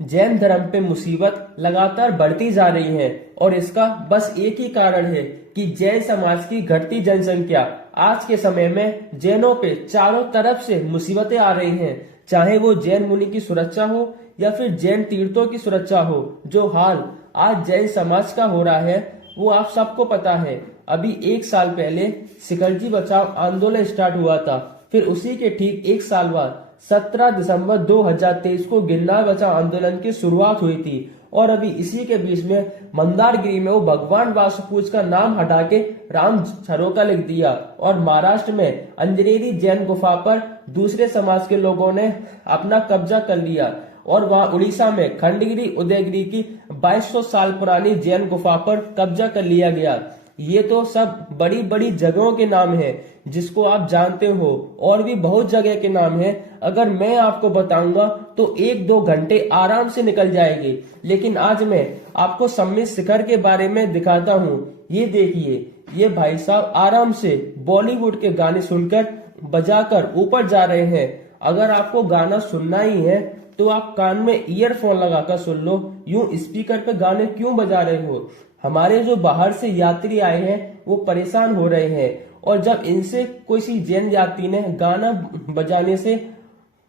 जैन धर्म पे मुसीबत लगातार बढ़ती जा रही है और इसका बस एक ही कारण है कि जैन समाज की घटती जनसंख्या। आज के समय में जैनों पे चारों तरफ से मुसीबतें आ रही हैं, चाहे वो जैन मुनि की सुरक्षा हो या फिर जैन तीर्थों की सुरक्षा हो। जो हाल आज जैन समाज का हो रहा है वो आप सबको पता है। अभी एक साल पहले सिकलजी बचाओ आंदोलन स्टार्ट हुआ था, फिर उसी के ठीक एक साल बाद 17 दिसंबर 2023 को गिरनार बचाओ आंदोलन की शुरुआत हुई थी। और अभी इसी के बीच में मंदारगिरी में वो भगवान वासुपूज का नाम हटा के राम छरोका लिख दिया और महाराष्ट्र में अंजनेरी जैन गुफा पर दूसरे समाज के लोगों ने अपना कब्जा कर लिया। और वहां उड़ीसा में खंडगिरी उदयगिरी की 2200 साल पुरानी जैन गुफा पर कब्जा कर लिया गया। ये तो सब बड़ी बड़ी जगहों के नाम हैं जिसको आप जानते हो, और भी बहुत जगह के नाम हैं। अगर मैं आपको बताऊंगा तो 1-2 घंटे आराम से निकल जाएंगे, लेकिन आज मैं आपको सम्मित शिखर के बारे में दिखाता हूँ। ये देखिए, ये भाई साहब आराम से बॉलीवुड के गाने सुनकर बजाकर ऊपर जा रहे हैं। अगर आपको गाना सुनना ही है तो आप कान में ईयरफोन लगाकर सुन लो, यूं स्पीकर पे गाने क्यों बजा रहे हो। हमारे जो बाहर से यात्री आए हैं वो परेशान हो रहे हैं, और जब इनसे किसी जैन यात्री ने गाना बजाने से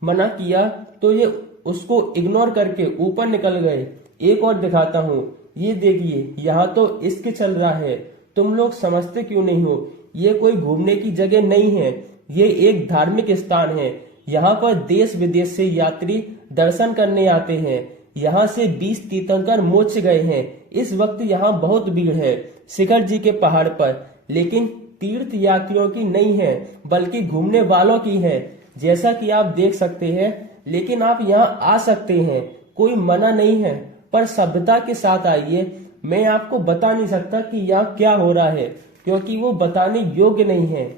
मना किया तो ये उसको इग्नोर करके ऊपर निकल गए। एक और दिखाता हूँ, ये देखिए, यहाँ तो इश्क चल रहा है। तुम लोग समझते क्यों नहीं हो? ये कोई घूमने की जगह नहीं है, ये एक धार्मिक स्थान है। यहाँ पर देश विदेश से यात्री दर्शन करने आते हैं। यहाँ से 20 तीर्थंकर मोक्ष गए हैं। इस वक्त यहाँ बहुत भीड़ है शिखर जी के पहाड़ पर, लेकिन तीर्थ यात्रियों की नहीं है बल्कि घूमने वालों की है, जैसा कि आप देख सकते हैं। लेकिन आप यहाँ आ सकते हैं, कोई मना नहीं है, पर सभ्यता के साथ आइए। मैं आपको बता नहीं सकता कि यहाँ क्या हो रहा है, क्योंकि वो बताने योग्य नहीं है।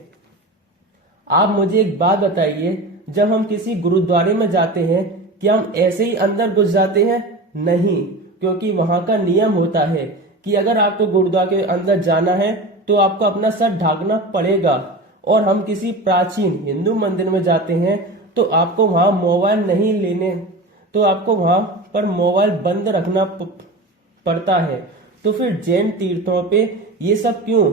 आप मुझे एक बात बताइए, जब हम किसी गुरुद्वारे में जाते हैं क्या हम ऐसे ही अंदर घुस जाते हैं? नहीं, क्योंकि वहां का नियम होता है कि अगर आपको गुरुद्वारे के अंदर जाना है तो आपको अपना सर ढाकना पड़ेगा। और हम किसी प्राचीन हिंदू मंदिर में जाते हैं तो आपको वहां मोबाइल नहीं लेने, तो आपको वहां पर मोबाइल बंद रखना पड़ता है। तो फिर जैन तीर्थों पे ये सब क्यों?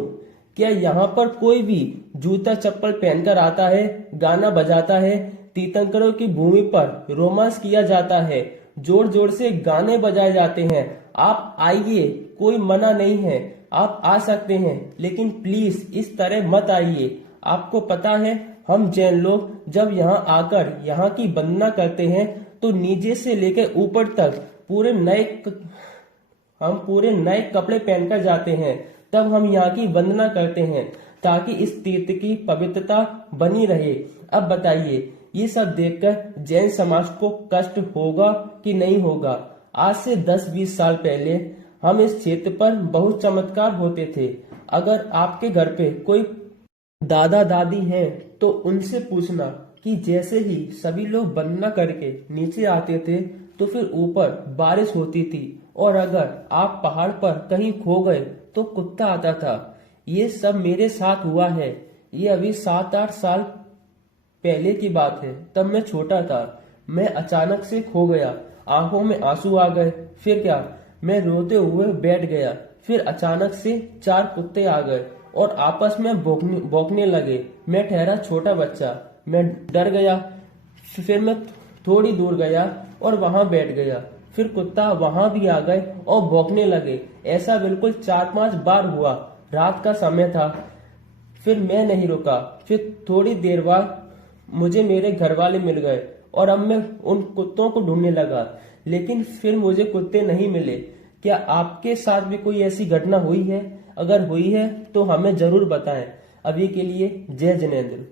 क्या यहाँ पर कोई भी जूता चप्पल पहनकर आता है, गाना बजाता है? तीर्थंकरों की भूमि पर रोमांस किया जाता है, जोर जोर से गाने बजाए जाते हैं। आप आइए, कोई मना नहीं है, आप आ सकते हैं, लेकिन प्लीज इस तरह मत आइए। आपको पता है, हम जैन लोग जब यहाँ आकर यहाँ की वंदना करते हैं तो नीचे से लेकर ऊपर तक हम पूरे नए कपड़े पहनकर जाते हैं, तब हम यहाँ की वंदना करते हैं ताकि इस तीर्थ की पवित्रता बनी रहे। अब बताइए, ये सब देखकर जैन समाज को कष्ट होगा कि नहीं होगा? आज से 10-20 साल पहले हम इस क्षेत्र पर बहुत चमत्कार होते थे। अगर आपके घर पे कोई दादा दादी हैं तो उनसे पूछना कि जैसे ही सभी लोग वंदना करके नीचे आते थे तो फिर ऊपर बारिश होती थी, और अगर आप पहाड़ पर कहीं खो गए तो कुत्ता आता था। ये सब मेरे साथ हुआ है। ये अभी 7-8 साल पहले की बात है, तब मैं छोटा था। मैं अचानक से खो गया, आंखों में आंसू आ गए। फिर क्या, मैं रोते हुए बैठ गया। फिर अचानक से 4 कुत्ते आ गए और आपस में भौंकने लगे। मैं ठहरा छोटा बच्चा, मैं डर गया। फिर मैं थोड़ी दूर गया और वहां बैठ गया। फिर कुत्ता वहां भी आ गए और भौंकने लगे। ऐसा बिल्कुल 4-5 बार हुआ। रात का समय था। फिर मैं नहीं रुका। फिर थोड़ी देर बाद मुझे मेरे घर वाले मिल गए और अब मैं उन कुत्तों को ढूंढने लगा, लेकिन फिर मुझे कुत्ते नहीं मिले। क्या आपके साथ भी कोई ऐसी घटना हुई है? अगर हुई है तो हमें जरूर बताएं। अभी के लिए जय जिनेंद्र।